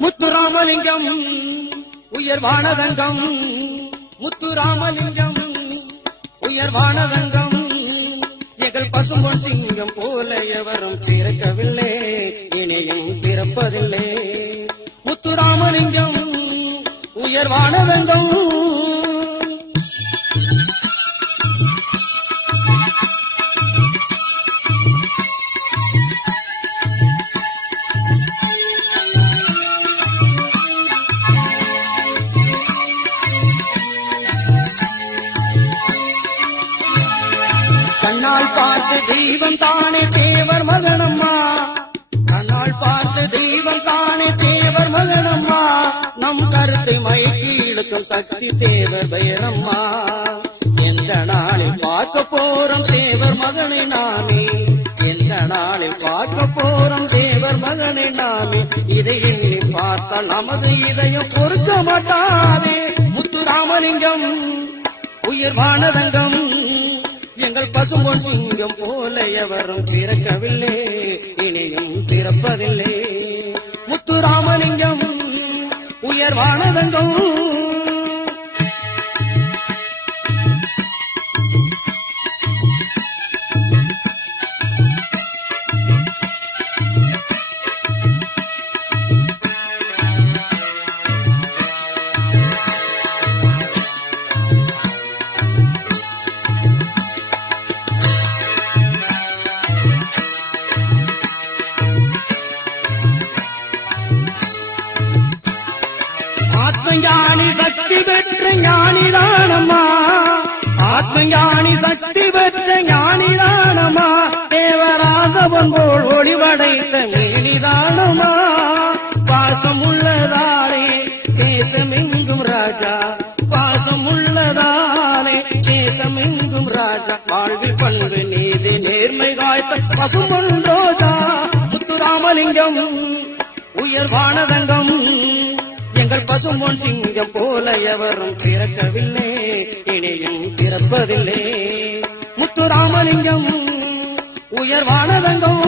முத்துராமலிங்கம் உயர்வானதங்கம் முத்துராமலிங்கம் உயர்வானதங்கம் எங்கள் பசும்பொன் சிங்கம் போல எவரும் பிறக்கவில்லை இனியும் பிறப்பதில்லை முத்துராமலிங்கம் உயர்வானதங்கம் கண்ணால் பார்த்து தெய்வம் தானே தேவர் மகனம்மா கண்ணால் பார்த்து தெய்வம் தானே தேவர் மகனம்மா நம் கருத்தை மயக்கி இழுக்கும் சக்தி தேவர் பெயரம்மா எந்த நாளில் பார்க்க போறோம் தேவர் மகனை நாமே எந்த நாளில் பார்க்க போறோம் தேவர் மகனை நாமே இதை எண்ணி பார்த்தால் நமது இதயம் பொறுக்க மாட்டாதே முத்துராமலிங்கம் உயர்வானதங்கம் எங்கள் பசும்பொன் சிங்கம் போல எவரும் பிறக்கவில்லை இனியும் பிறப்பதில்லை முத்துராமலிங்கம் உயர்வானதங்கம் ஆத்மஞானி சக்தி பெற்ற ஞானிதானம்மா ஆத்மஞானி சக்தி பெற்ற ஞானிதானம்மா தேவராதவன் போல் ஒளிவடைத்த மேனிதானம்மா பாசம் உள்ளதாலே தேசமெங்கும் ராஜா பாசம் உள்ளதாலே தேசமெங்கும் ராஜா வாழ்வில் பண்பு நீதி நேர்மை காய்த்த பசும்பொன் ரோஜா முத்துராமலிங்கம் உயர்வானதங்கம் எங்கள் பசும்பொன் சிங்கம் போல எவரும் பிறக்கவில்லை இனியும் பிறப்பதில்லை முத்துராமலிங்கம் உயர்வானதங்கம்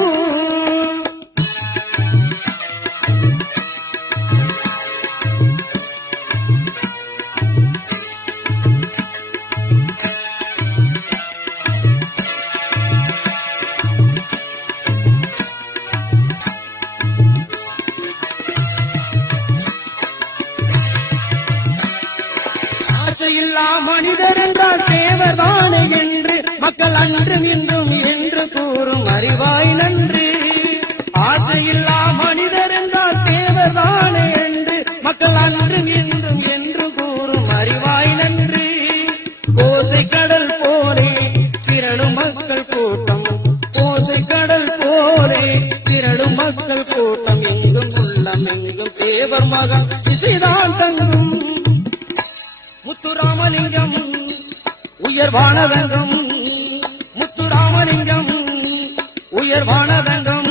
ஆசையில்லா மனிதர் என்றால் தேவர் தானே என்று மக்கள் அன்றும் இன்றும் என்று கூறும் அறிவாய் நன்று ஆசையில்லா மனிதர் என்றால் தேவர் தானே என்று மக்கள் அன்றும் இன்றும் என்று கூறும் அறிவாய் நன்று ஓசை கடல் போரே திரளும் மக்கள் கூட்டம் ஓசை கடல் போரே திரளும் மக்கள் கூட்டம் எங்கும் உள்ளம் எங்கும் தேவர் மகன் இசைதான் தங்கும் முத்துராமலிங்கம் உயர்வானதங்கம் முத்துராமலிங்கம் உயர்வானதங்கம்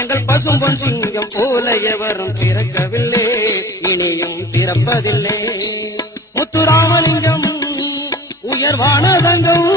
எங்கள் பசும்பொன் சிங்கம் போல எவரும் பிறக்கவில்லை இனியும் பிறப்பதில்லை முத்துராமலிங்கம் உயர்வானதங்கம்